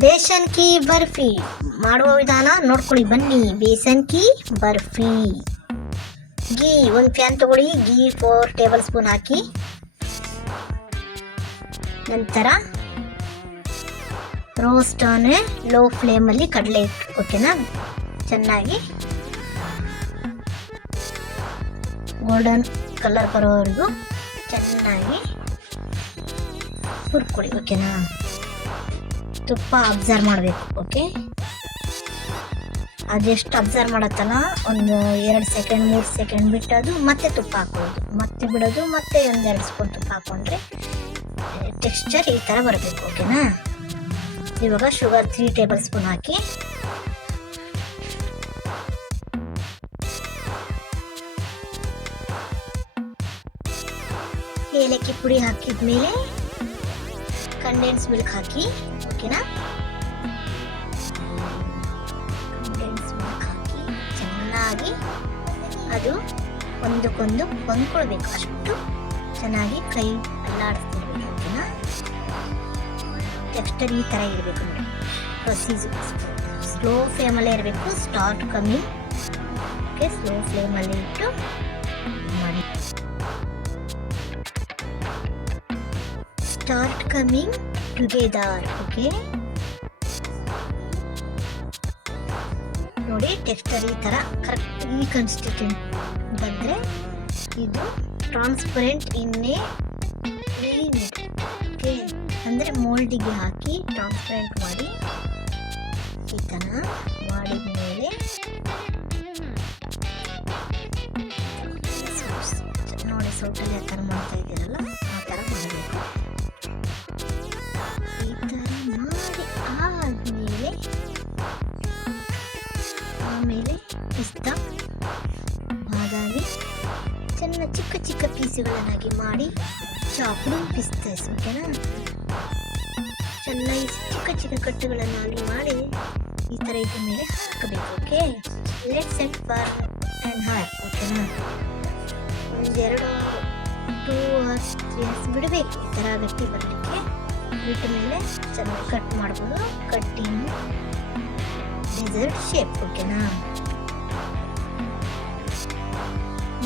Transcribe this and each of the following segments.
ಬೇಸನ್ ಕಿ ಬರ್ಫಿ ಮಾಡುವ ವಿಧಾನ ನೋಡ್ಕೊಳ್ಳಿ ಬನ್ನಿ. ಬೇಸನ್ ಕಿ ಬರ್ಫಿ. ಗೀ ಒಂದು ಪ್ಯಾನ್ ತಗೊಳ್ಳಿ. ಗೀ 4 ಟೇಬಲ್ ಸ್ಪೂನ್ ಹಾಕಿ. ನಂತರ ರೋಸ್ಟ್ ಆನ್ ಲೋ ಫ್ಲೇಮಲ್ಲಿ ಕಡಲೆ ಹಿಟ್ಟು, ಓಕೆನಾ, ಚೆನ್ನಾಗಿ ಗೋಲ್ಡನ್ ಕಲರ್ ಬರೋವರೆಗೂ ಚೆನ್ನಾಗಿ ಹುರ್ಕೊಳ್ಳಿ, ಓಕೆನಾ. ತುಪ್ಪ ಅಬ್ಸರ್ವ್ ಮಾಡಬೇಕು, ಓಕೆ. ಅದೆಷ್ಟು ಅಬ್ಸರ್ವ್ ಮಾಡತ್ತಲ್ಲ, ಒಂದು 2 ಸೆಕೆಂಡ್ 3 ಸೆಕೆಂಡ್ ಬಿಟ್ಟು ಅದು ಮತ್ತೆ ತುಪ್ಪ ಹಾಕೊಳ್ಳೋದು, ಮತ್ತೆ ಬಿಡೋದು, ಮತ್ತೆ ಒಂದು 2 ಸ್ಪೂನ್ ತುಪ್ಪ ಹಾಕೊಂಡ್ರೆ ಟೆಕ್ಸ್ಚರ್ ಈ ಥರ ಬರಬೇಕು, ಓಕೆನಾ. ಇವಾಗ ಶುಗರ್ 3 ಟೇಬಲ್ ಸ್ಪೂನ್ ಹಾಕಿ. ಏಲಕ್ಕಿ ಪುಡಿ ಹಾಕಿದ್ಮೇಲೆ ಕಂಡೆನ್ಸ್ ಮಿಲ್ಕ್ ಹಾಕಿ, ಓಕೆನಾ. ಕಂಡೆನ್ಸ್ ಮಿಲ್ಕ್ ಹಾಕಿ ಚೆನ್ನಾಗಿ ಅದು ಒಂದಕ್ಕೊಂದು ಹೊಂದ್ಕೊಳ್ಬೇಕು, ಅಷ್ಟು ಚೆನ್ನಾಗಿ ಕೈ ಅಲ್ಲಾಡಿಸ್ತಿರ್ಬೇಕು, ಓಕೆನಾ. ಟೆಕ್ಸ್ಚರ್ ಈ ಥರ ಇರಬೇಕು ನೋಡಿ. ಪ್ರೊಸೀಜರ್ ಸ್ಲೋ ಫ್ಲೇಮಲ್ಲೇ ಇರಬೇಕು. Start coming, okay. ಸ್ಲೋ ಫ್ಲೇಮಲ್ಲಿ ಇಟ್ಟು ಮಾಡಿ. Start coming together, okay. ನೋಡಿ ಟೆಕ್ಸ್ಚರ್ ಈ ಥರ ಕರೆಕ್ಟ್ ಈ ಕನ್ಸಿಸ್ಟೆನ್ಸಿ ಬಂದರೆ ಇದು ಟ್ರಾನ್ಸ್ಪರೆಂಟ್ ಇನ್ನೇ ಓಕೆ. ಅಂದರೆ ಮೋಲ್ಡಿಗೆ ಹಾಕಿ ಟ್ರಾನ್ಸ್ಪರೆಂಟ್ ಮಾಡಿ ಈ ಥರ ಮಾಡಿದ ಮೇಲೆ ನೋಡಿ ಸೌಟಲ್ಲಿ ಆ ಥರ ಮಾಡ್ತಾ ಇದ್ದೀರಲ್ಲ, ಆ ಥರ ಮಾಡಬೇಕು. ಈ ಥರ ಮಾಡಿ ಆಮೇಲೆ ಪಿಸ್ತಾ ಬಾದಾಮಿ ಚಿಕ್ಕ ಚಿಕ್ಕ ಪೀಸುಗಳನ್ನಾಗಿ ಮಾಡಿ ಚಾಪ್ಡ್ ಪಿಸ್ತಾಸ್, ಓಕೆನಾ. ಚೆನ್ನಾಗಿ ಚಿಕ್ಕ ಕಟ್ಟುಗಳನ್ನಾಗಿ ಮಾಡಿ ಈ ಥರ ಇದ್ರ ಮೇಲೆ ಹಾಕಬೇಕು, okay. Let set for and half, ಓಕೆನಾ. ಒಂದು 2 or 3 hours ಬಿಡಬೇಕು ಈ ಥರ ಗಟ್ಟಿ ಬರಲಿಕ್ಕೆ. ಬಿಟ್ಟ ಮೇಲೆ ಚೆನ್ನಾಗಿ ಕಟ್ ಮಾಡ್ಬೋದು. ಕಟ್ಟಿಂಗ್ ಡೆಸರ್ಟ್ ಶೇಪ್, ಓಕೆನಾ.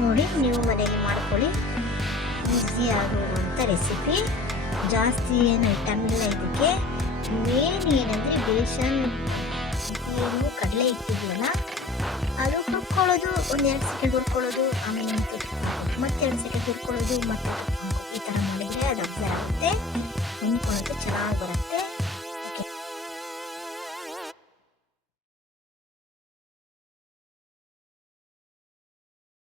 ನೋಡಿ ನೀವು ಮನೆಯಲ್ಲಿ ಮಾಡ್ಕೊಳ್ಳಿ. ಈಸಿ ಆಗುವಂಥ ರೆಸಿಪಿ. ಜಾಸ್ತಿ ಏನು ಐಟಮ್ ಇಲ್ಲ ಇದಕ್ಕೆ. ಮೇನ್ ಏನಂದರೆ ಬೇಸನ್ ಏನು ಕಡಲೆ ಇಟ್ಟಿದ್ವಲ್ಲ ಅದು ಹುರ್ಕೊಳ್ಳೋದು, ಒಂದು 2 ಸೆಕೆಂಡ್ ಹುರ್ಕೊಳ್ಳೋದು, ಆಮೇಲೆ ಮತ್ತೆ 2 ಸೆಕೆಂಡ್ ಹುರ್ಕೊಳ್ಳೋದು, ಮತ್ತೆ ಈ ಥರ ಮಾಡಿದರೆ ಅದು ಅಬ್ಸರ್ವ್ ಆಗುತ್ತೆ, ಹೊಂದ್ಕೊಳ್ಳೋದು ಚೆನ್ನಾಗಿ ಬರುತ್ತೆ.